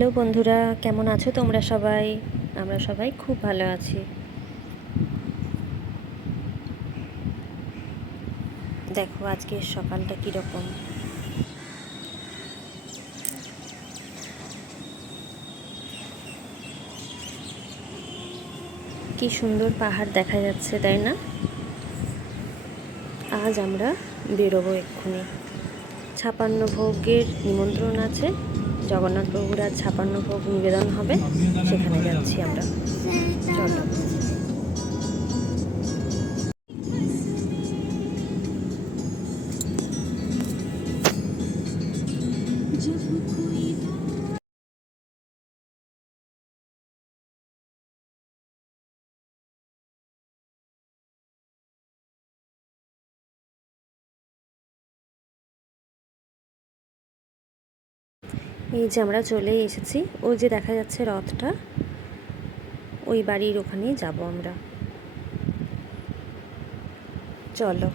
Hello বন্ধুরা, কেমন আছো তোমরা সবাই? আমরা সবাই খুব ভালো আছি। দেখো আজকের সকালটা কীরকম। কি সুন্দর পাহাড় দেখা যাচ্ছে, তাই না? আজ আমরা বেরোবো এক্ষুনি। 56 ভোগের নিমন্ত্রণ আছে। জগন্নাথ প্রভুর আজ 56 ভোগ নিবেদন হবে, সেখানে যাচ্ছি আমরা। চলো। এই যে আমরা চলে এসেছি, ওই যে দেখা যাচ্ছে রথটা, ওই বাড়ির ওখানেই যাব আমরা। চলো।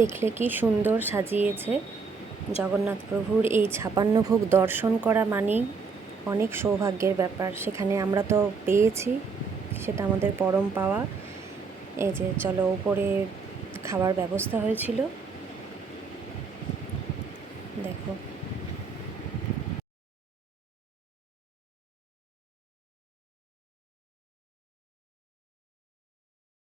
দেখলে কি সুন্দর সাজিয়েছে। জগন্নাথ প্রভুর এই 56 ভোগ দর্শন করা মানেই অনেক সৌভাগ্যের ব্যাপার। সেখানে আমরা তো পেয়েছি, সেটা আমাদের পরম পাওয়া। এই যে চলো, উপরে খাবার ব্যবস্থা হয়েছিল, দেখো।